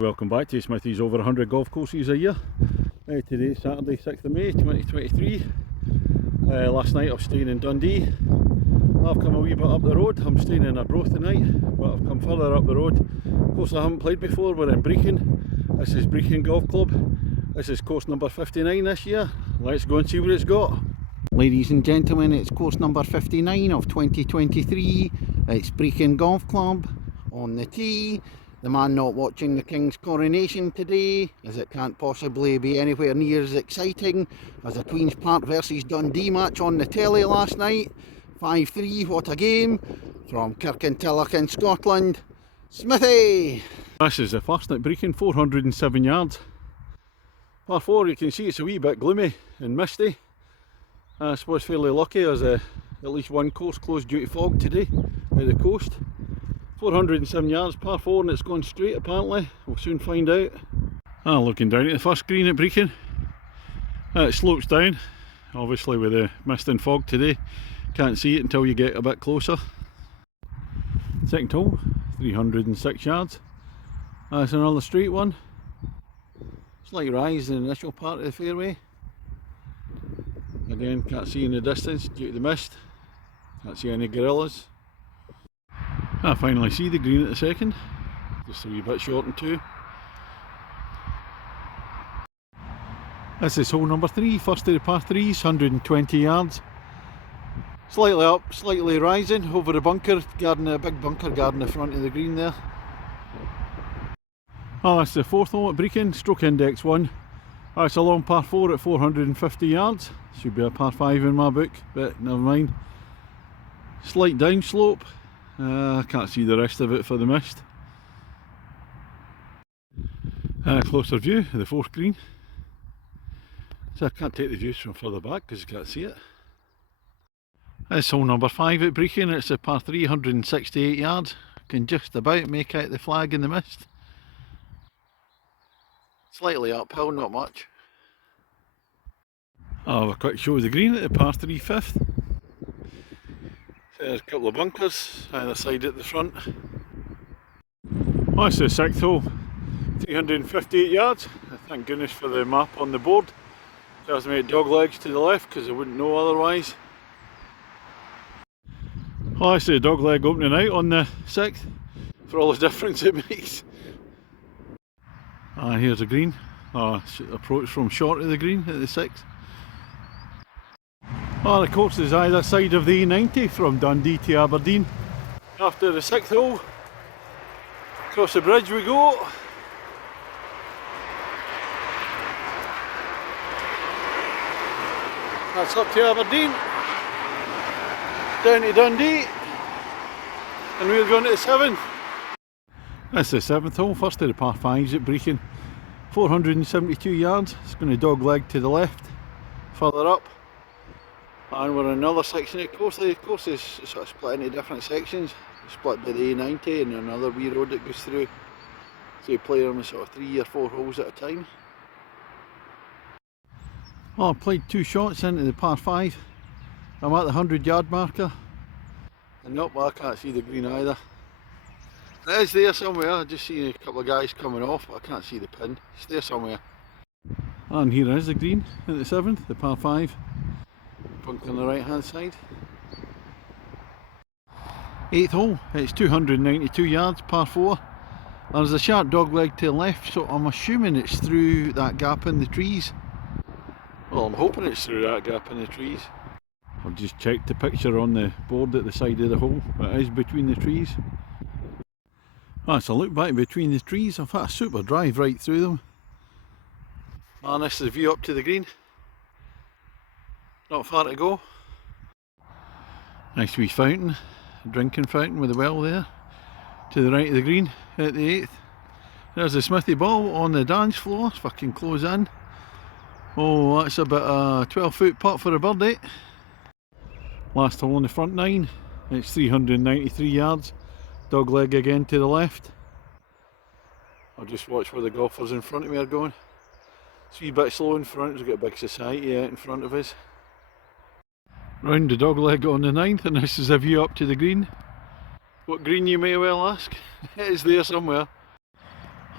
Welcome back to Smithy's over 100 golf courses a year. Today, Saturday 6th of May 2023. Last night I was staying in Dundee. I've come a wee bit up the road. I'm staying in Arbroath tonight, but I've come further up the road. Course I haven't played before, we're in Brechin. This is Brechin Golf Club. This is course number 59 this year. Let's go and see what it's got. Ladies and gentlemen, it's course number 59 of 2023. It's Brechin Golf Club on the tee. The man not watching the King's coronation today, as it can't possibly be anywhere near as exciting as the Queen's Park versus Dundee match on the telly last night. 5-3, what a game, from Kirkintilloch in Scotland, Smithy! This is the first at Brechin, 407 yards. Par 4, you can see it's a wee bit gloomy and misty. I suppose fairly lucky as at least one course closed due to fog today at the coast. 407 yards, par 4, and it's gone straight apparently. We'll soon find out. Looking down at the first green at Brechin. It slopes down, obviously with the mist and fog today. Can't see it until you get a bit closer. Second hole, 306 yards. That's another straight one. Slight rise in the initial part of the fairway. Again, can't see in the distance due to the mist. Can't see any gorillas. I finally see the green at the second, just a wee bit short in two. This is hole number 3, first of the par 3s, 120 yards. Slightly up, slightly rising over the bunker garden, a big bunker garden in the front of the green there. That's the fourth hole at Brechin, stroke index 1. It's a long par 4 at 450 yards. Should be a par 5 in my book, but never mind. Slight downslope. I can't see the rest of it for the mist. Closer view of the fourth green. So I can't take the views from further back because you can't see it. It's hole number 5 at Brechin. It's a par 3, 168 yards. Can just about make out the flag in the mist. Slightly uphill, not much. I'll have a quick show of the green at the par 3 fifth. There's a couple of bunkers either side at the front. That's the sixth hole, 358 yards. Thank goodness for the map on the board. Tells me dog legs to the left because I wouldn't know otherwise. That's the dog leg opening out on the 6th for all the difference it makes. Here's the green. Approach from short of the green at the 6th. The course is either side of the A90 from Dundee to Aberdeen. After the 6th hole, across the bridge we go. That's up to Aberdeen, down to Dundee, and we're going to the 7th. That's the 7th hole, first of the par 5s at Brechin. 472 yards, it's going to dog leg to the left, further up. And we're in another section of the course. The course is sort of split into different sections, split by the A90 and another wee road that goes through. So you play them sort of 3 or 4 holes at a time. I played 2 shots into the par 5. I'm at the 100-yard marker. And nope, I can't see the green either. It is there somewhere. I've just seen a couple of guys coming off, but I can't see the pin. It's there somewhere. And here is the green at the 7th, the par 5. Bunker on the right hand side. 8th hole, it's 292 yards, par 4. There's a sharp dog leg to the left, so I'm assuming it's through that gap in the trees. Well, I'm hoping it's through that gap in the trees. I've just checked the picture on the board at the side of the hole. It is between the trees. That's a look back between the trees. I've had a super drive right through them. And this is the view up to the green. Not far to go. Nice wee fountain, drinking fountain with a well there. To the right of the green at the 8th. There's the Smithy ball on the dance floor, if I can close in. Oh, that's about a 12-foot putt for a birdie. Last hole on the front 9, it's 393 yards. Dog leg again to the left. I'll just watch where the golfers in front of me are going. It's a wee bit slow in front, we've got a big society out in front of us. Round the dog leg on the 9th, and this is a view up to the green. What green, you may well ask? It is there somewhere.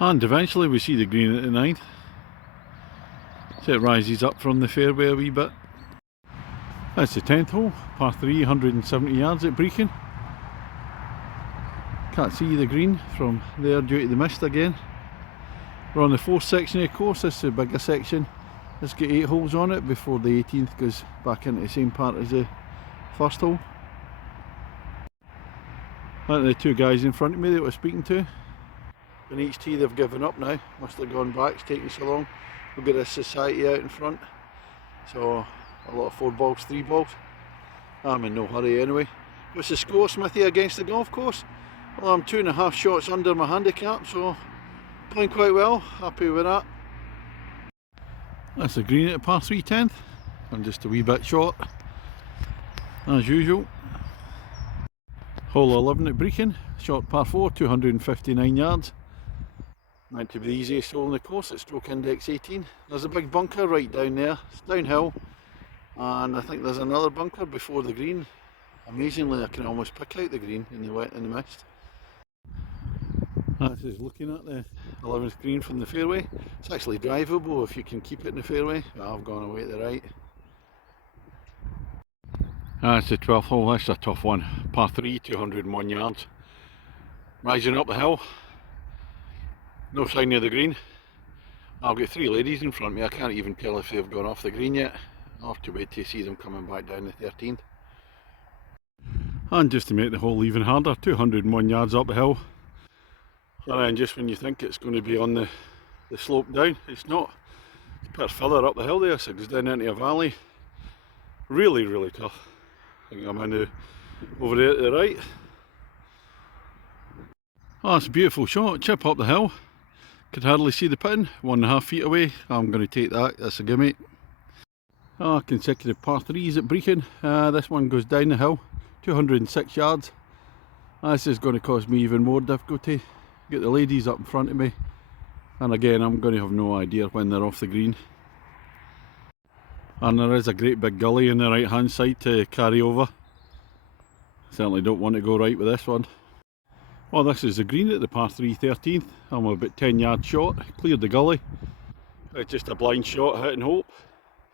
And eventually we see the green at the 9th. So it rises up from the fairway a wee bit. That's the 10th hole, par 3, 170 yards at Brechin. Can't see the green from there due to the mist again. We're on the 4th section of the course. This is the bigger section. It's got 8 holes on it before the 18th goes back into the same part as the first hole. That's the 2 guys in front of me that we're speaking to. In each tee they've given up now. Must have gone back, it's taking so long. We've got a society out in front. So a lot of 4 balls, 3 balls. I'm in no hurry anyway. What's the score, Smithy, against the golf course? Well, I'm 2.5 shots under my handicap, so playing quite well, happy with that. That's the green at the par 3 10th. I'm just a wee bit short, as usual. Hole 11 at Brechin, short par 4, 259 yards. Meant to be the easiest hole in the course at stroke index 18. There's a big bunker right down there, it's downhill. And I think there's another bunker before the green. Amazingly, I can almost pick out the green in the mist. This is looking at the 11th green from the fairway. It's actually drivable if you can keep it in the fairway. I've gone away to the right. That's the 12th hole, that's a tough one. Par 3, 201 yards. Rising up the hill. No sign of the green. I've got 3 ladies in front of me. I can't even tell if they've gone off the green yet. I'll have to wait to see them coming back down the 13th. And just to make the hole even harder, 201 yards up the hill. And then just when you think it's going to be on the slope down, it's not. It's a bit further up the hill there, so it goes down into a valley. Really, really tough. I think I'm in over there to the right. Oh, it's a beautiful shot, chip up the hill. Could hardly see the pin, 1.5 feet away. I'm going to take that, that's a gimme. Consecutive par 3s at Brechin. This one goes down the hill, 206 yards. This is going to cause me even more difficulty. Get the ladies up in front of me, and again I'm going to have no idea when they're off the green. And there is a great big gully on the right hand side to carry over. Certainly don't want to go right with this one. Well, this is the green at the par 3 13th. I'm about 10 yards short, cleared the gully. It's just a blind shot, hit and hope.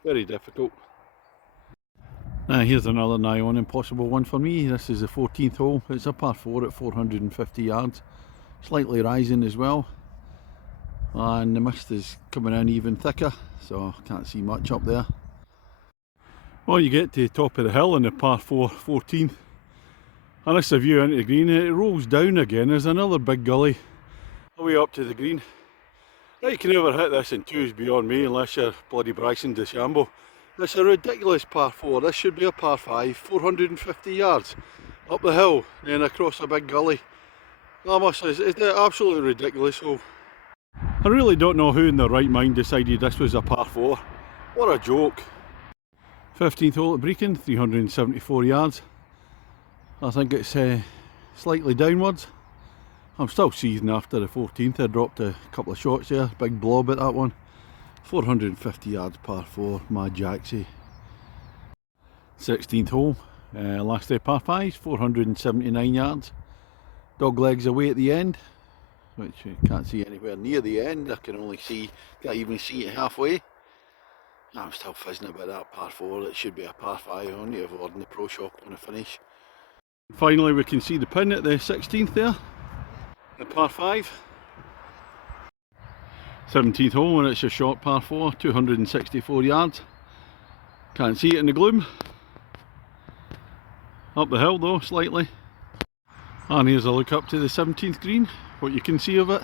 Very difficult. Now here's another nigh on impossible one for me. This is the 14th hole. It's a par 4 at 450 yards. Slightly rising as well. And the mist is coming in even thicker, so can't see much up there. Well, you get to the top of the hill in the par 4 14th. And this is a view into the green. It rolls down again. There's another big gully away up to the green. Now you can never hit this in 2s beyond me unless you're bloody Brechin DeChambeau. It's a ridiculous par 4. This should be a par 5, 450 yards up the hill and across a big gully. It's absolutely ridiculous hole. I really don't know who in their right mind decided this was a par 4. What a joke. 15th hole at Brechin, 374 yards. I think it's slightly downwards. I'm still seething after the 14th. I dropped a couple of shots there, big blob at that one. 450 yards par 4, my jacksy. 16th hole, last day par 5, 479 yards. Dog legs away at the end, which you can't see anywhere near the end. I can only see, can't even see it halfway. I'm still fizzing about that par 4. It should be a par 5. I only avoid in the pro shop when I finish. Finally we can see the pin at the 16th there, the par 5. 17th hole, and it's a short par 4, 264 yards. Can't see it in the gloom. Up the hill though, slightly. And here's a look up to the 17th green, what you can see of it.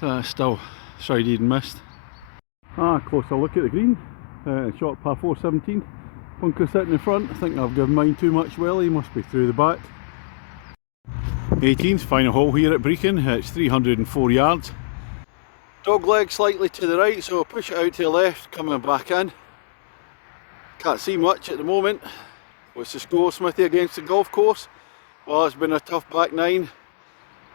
So it's still shrouded in mist. Closer look at the green. Short par 4, 17th. Bunker sitting in front. I think I've given mine too much welly, must be through the back. 18th, final hole here at Brechin. It's 304 yards. Dog leg slightly to the right, so I'll push it out to the left, coming back in. Can't see much at the moment. What's the score, Smithy, against the golf course? Well, it's been a tough back 9.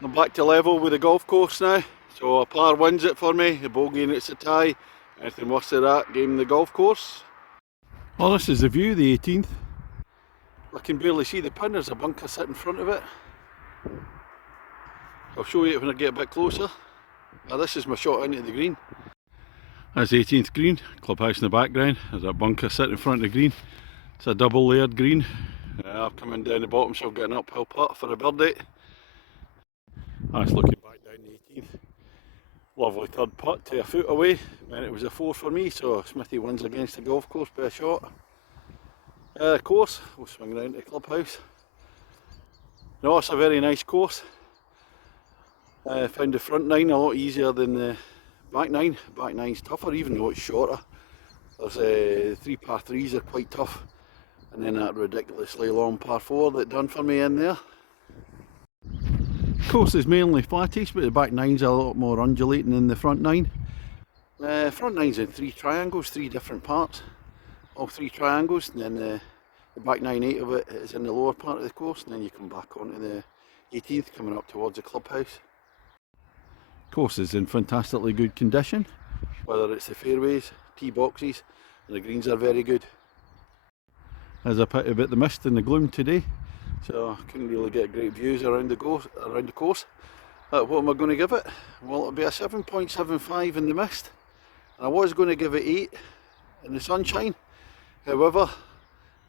I'm back to level with the golf course now, so a par wins it for me. The bogey and it's a tie. Anything worse than that, game the golf course. Well, this is the view, the 18th. I can barely see the pin, there's a bunker sitting in front of it. I'll show you it when I get a bit closer. Now this is my shot into the green. That's 18th green, clubhouse in the background. There's a bunker sitting in front of the green. It's a double layered green. I've come in down the bottom, so I've got an uphill putt for a birdie. That's looking back down the 18th. Lovely third putt to a foot away, and it was a 4 for me, so Smithy wins against the golf course by a shot. Course, we'll swing round to the clubhouse. No, it's a very nice course. Found the front 9 a lot easier than the back 9. Back 9's tougher, even though it's shorter. There's 3 par 3s are quite tough, and then that ridiculously long par 4 that done for me in there. Course is mainly flattish, but the back 9's a lot more undulating than the front 9. Front 9's in 3 triangles, 3 different parts, all 3 triangles, and then the back 9/8 of it is in the lower part of the course, and then you come back onto the 18th coming up towards the clubhouse. Course is in fantastically good condition, whether it's the fairways, tee boxes, and the greens are very good. There's a pity about the mist and the gloom today, so I couldn't really get great views around the course. What am I going to give it? Well, it'll be a 7.75 in the mist, and I was going to give it 8 in the sunshine. However,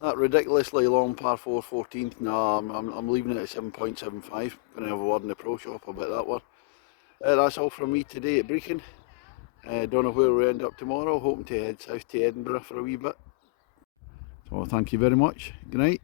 that ridiculously long par 4 14th, no, I'm leaving it at 7.75. Going to have a word in the pro shop about that one. That's all from me today at Brechin. Don't know where we end up tomorrow, hoping to head south to Edinburgh for a wee bit. So thank you very much, good night.